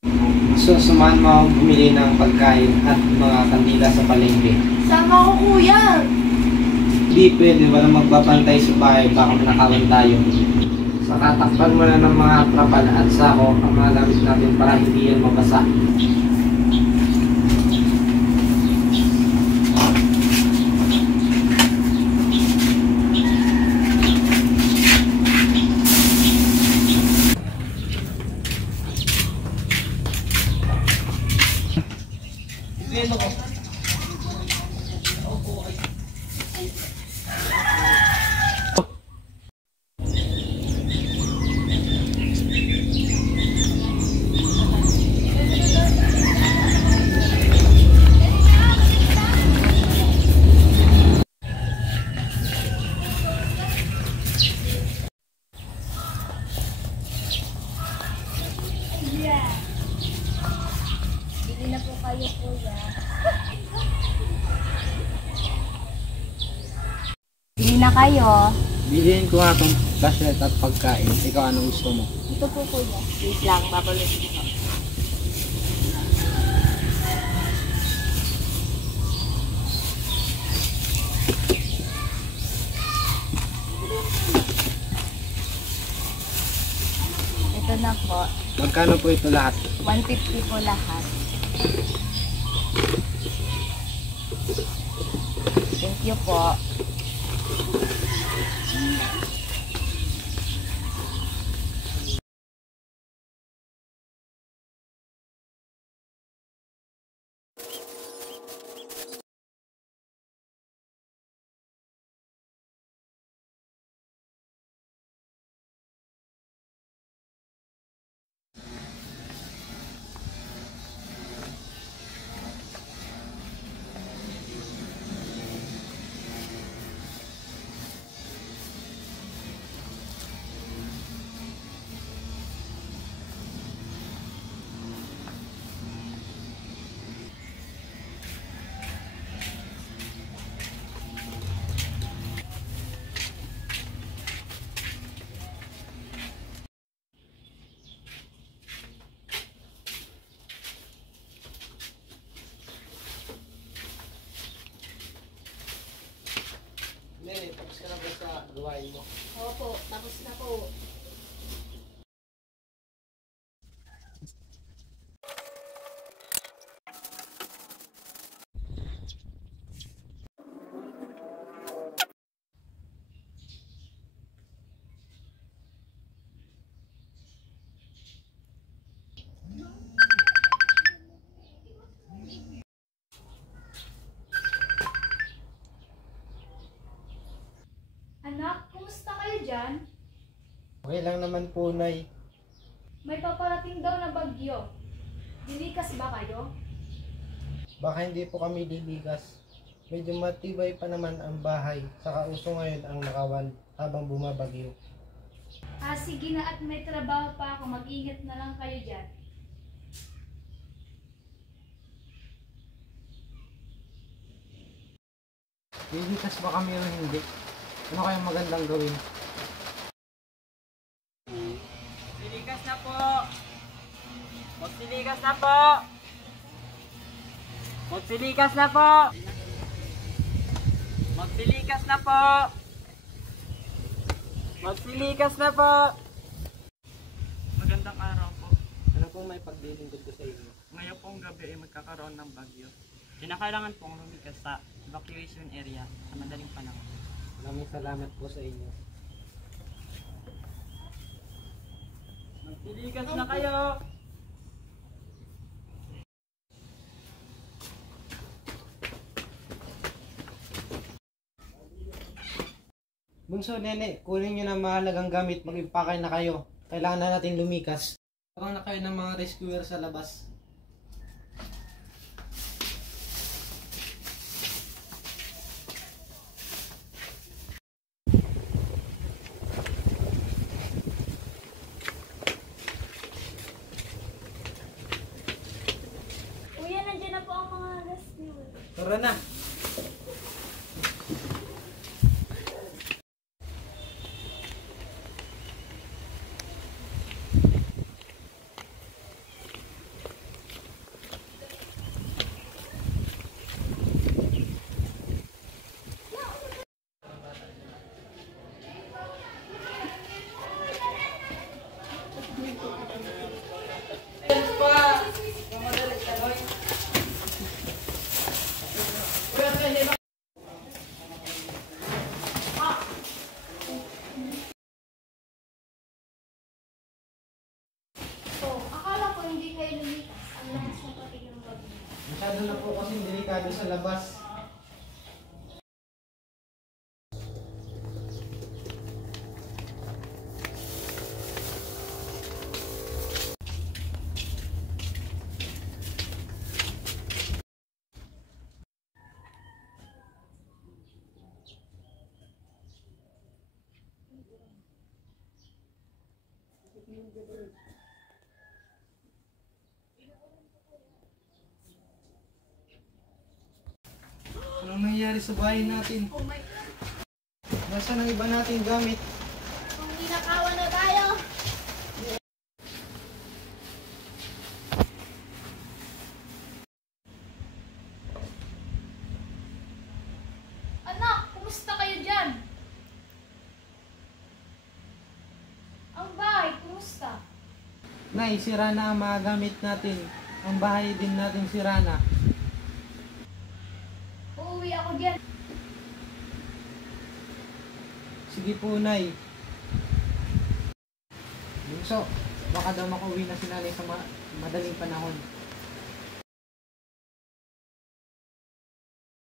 So, sumahan mo akong bumili ng pagkain at mga kandila sa palengke. Sama ko, kuya. Hindi pwede, walang magbabantay sa bahay, baka manakawan tayo. Saka takpan mo na ng mga trapal at sako ang mga gamit natin para hindi yan mabasa. Bili na po kayo, kuya. Bili na kayo. Bilhin ko nga itong flashlight at pagkain. Ikaw, anong gusto mo? Ito po, kuya. Wait lang, babalik ko. Ito na po. Magkano po ito lahat? 150 po lahat. Thank you po. Nene, tapos ka na ba sa gawain mo? Opo, tapos na po. Anak, kumusta kayo dyan? Okay lang naman po, Nay. May paparating daw na bagyo. Dilikas ba kayo? Baka hindi po kami liligas. Medyo matibay pa naman ang bahay. Saka uso ngayon ang nakawan habang bumabagyo. Sige na at may trabaho pa ako. Mag-ingat na lang kayo dyan. Liligas ba kami o hindi? Ano kayang magandang gawin? Magsilikas na po! Magsilikas na po! Magsilikas na po! Magsilikas na po! Magsilikas na po! Magandang araw po. Ano pong may paglilingkod ko sa inyo? Ngayon pong gabi ay magkakaroon ng bagyo. Kinakailangan pong lumikas sa evacuation area sa madaling panahon. Maraming salamat po sa inyo. Magsilikas na kayo! Bunso, Nene, kunin nyo na mahalagang gamit. Mag-impakay na kayo. Kailangan na natin lumikas. Tawag na kayo ng mga rescuer sa labas. Kuya, nandiyan na po ang mga rescue. Tara na. Anong nangyari sa bahay natin? Oh my God! Nasaan ang iba nating gamit? Kung ninakawan na tayo! Anak, kumusta kayo dyan? Ang bahay, kumusta? Nay, sira na ang mga gamit natin. Ang bahay din natin sira na. Uuwi ako dyan. Sige po, Nay. Bunso, baka daw makauwi na si Nanay sa madaling panahon.